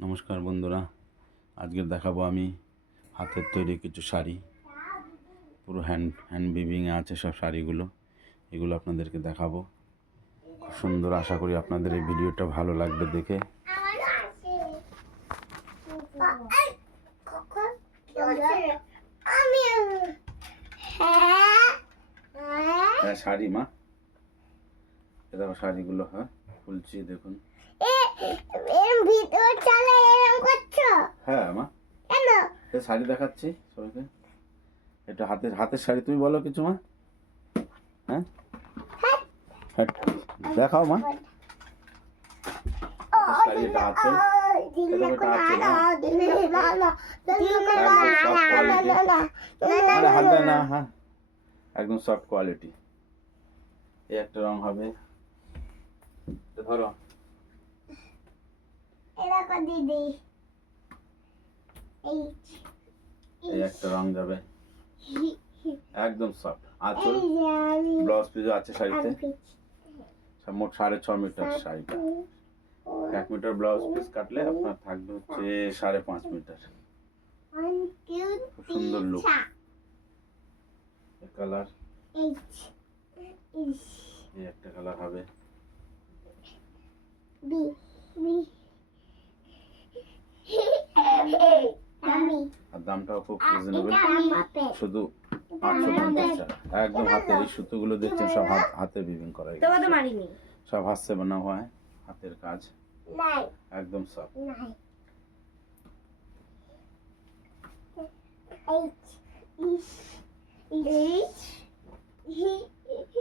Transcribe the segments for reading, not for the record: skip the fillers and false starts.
নমস্কার বন্ধুরা, আজকে দেখাবো আমি হাতের তৈরি কিছু শাড়ি। পুরো হ্যান্ড উইভিংয়ে আছে সব শাড়িগুলো। এগুলো আপনাদেরকে দেখাবো। খুব সুন্দর, আশা করি আপনাদের এই ভিডিওটা ভালো লাগবে দেখে। হ্যাঁ, শাড়ি মা, দেখো শাড়িগুলো। হ্যাঁ, খুলছি, দেখুন। হ্যাঁ মা, শাড়ি দেখাচ্ছি সবাইকে। এটা হাতের শাড়ি। তুমি বলো কিছু মা। হ্যাঁ, দেখাও মা। শাড়ি, এটা আঁচল। হ্যাঁ, একদম সফট কোয়ালিটি। এই একটা রং হবে, ধরো দিদি। এই একটা রং যাবে, একদম সফট। আঁচল, ব্লাউজ পিস আছে শাড়িতে। মোট 6.5 মিটার শাড়িটা। 1 মিটার ব্লাউজ পিস কাটলে আপনার থাকবে হচ্ছে 5.5 মিটার। খুব সুন্দর লুক। কালার, এই একটা কালার হবে। আর দামটাও খুব রিজনেবল, শুধু 850 টাকা। একদম হাতের এই সুতোগুলো দেখছেন, সব হাতে উইভিং করা, সব হাত से बना हुआ है, হাতের কাজ, একদম সব।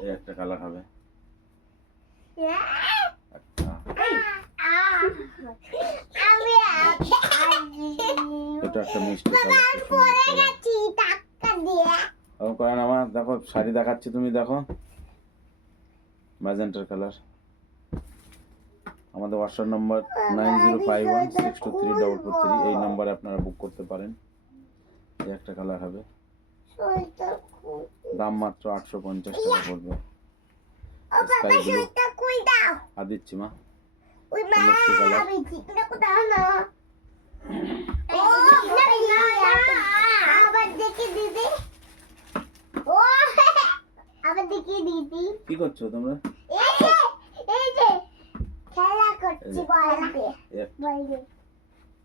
এই একটা কালার হবে, এটা একটা মিষ্টি কালার। আমার দেখো শাড়ি দেখাচ্ছি, তুমি দেখো। ম্যাজেন্টার কালার। আমাদের হোয়াটসঅ্যাপ নম্বর 9051623443। এই নম্বরে আপনারা বুক করতে পারেন। এই একটা কালার হবে, দাম মাত্র 850 টাকা পড়বে। Sky blue. আর দিচ্ছি মা, মিষ্টি কালার। কি করছো তোমরা?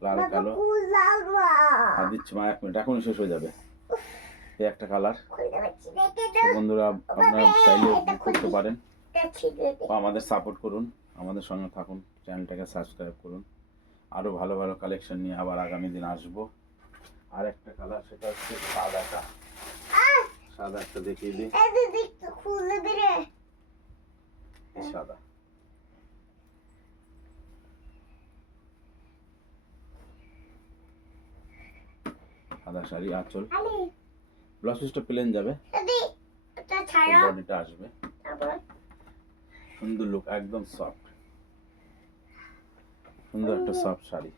লাল কালো। আর দিচ্ছি মা, 1 মিনিট, এখনই শেষ হয়ে যাবে। এই একটা কালার। বন্ধুরা, আপনারা চাইলে করতে পারেন, আমাদের সাপোর্ট করুন, আমাদের সঙ্গে থাকুন, চ্যানেলটাকে সাবস্ক্রাইব করুন। আরো ভালো ভালো কালেকশন নিয়ে আবার আগামী দিন আসবো। আর একটা কালার, সেটা হচ্ছে সাদাটা। সাদা একটা দেখিয়ে দিই, সাদা। সাদা শাড়ি, আঁচল, ব্লাউজ পিসটা প্লেন যাবে, বডিটা আসবে। সুন্দর লুক, একদম সফট, সুন্দর একটা সফট শাড়ি।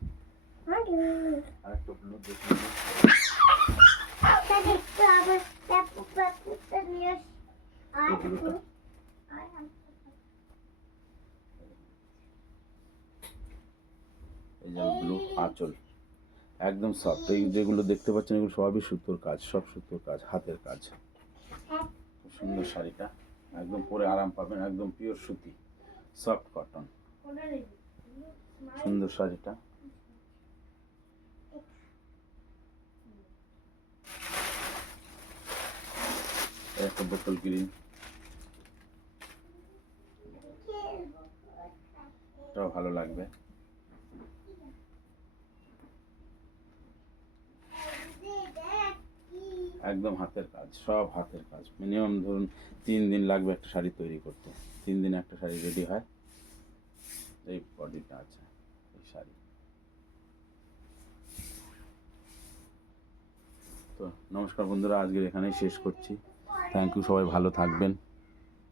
আর একটা ব্লু দেখুন, এই যে ব্লু আঁচল, একদম সফট। এই যেগুলো দেখতে পাচ্ছেন, এগুলো সবই সুতোর কাজ, সব সুতোর কাজ, হাতের কাজ। খুব সুন্দর শাড়িটা, একদম পরে আরাম পাবেন, একদম পিওর সুতি, সফট কটন। সুন্দর শাড়িটা। একটা বোতল গ্রিন, এটাও ভালো লাগবে। একদম হাতের কাজ, সব হাতের কাজ। মিনিমাম ধরুন 3 দিন লাগবে একটা শাড়ি তৈরি করতে। 3 দিনে একটা শাড়ি রেডি হয়। এই বডিটা আছে এই শাড়ি। তো নমস্কার বন্ধুরা, আজকের এখানেই শেষ করছি। থ্যাংক ইউ, সবাই ভালো থাকবেন।